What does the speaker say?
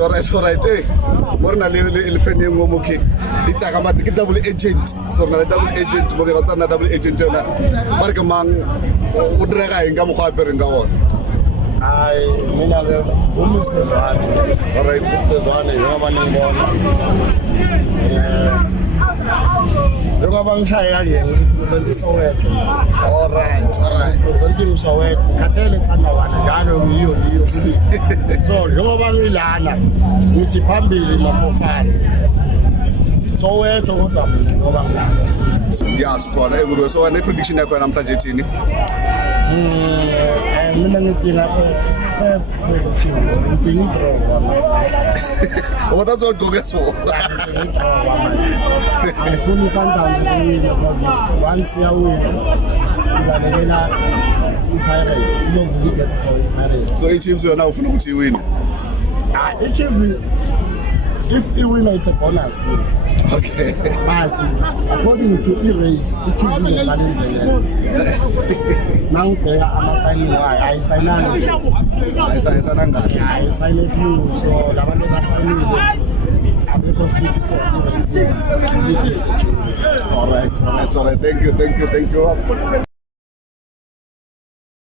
alright. Hey, more na le fene mo mo ke. Itaka mati ke double agent. So na double agent mo ke ga tsana double agent yona. Ba re ke mang o direga eng ka mo go apere nga ona. Ai mina ke Mr. Zwane. Alright. Mr. Zwane ngoba ningibona. Njengoba ngishaya yena uzenza iSoweto. Alright. Uzenza iSoweto. Khathele sandawana njalo yiyo. So njengoba ngilana ngithi phambili noMofana. Soweto kodwa ngoba ngilana. Yes, khona ekuru so ne prediction yakho namhlanje ethini? Mina ngidinga prediction. Ngidinga draw. Oh, that's what go guess for. Angifuni Sundowns ukuwina because once yawina ibalekela iPirates izovula igap for iPirates. So iChiefs yona ufuna ukuthi iwine. iChiefs if iwina it's a bonus win. Okay. But according to i-race iChiefs izosala endleleni. Nangibheka ama-signing wayo ayisayinani. Ayisayisana ngahle. Ayisayine few so labantu basayinile abekho fit for i-race. Alright. Thank you.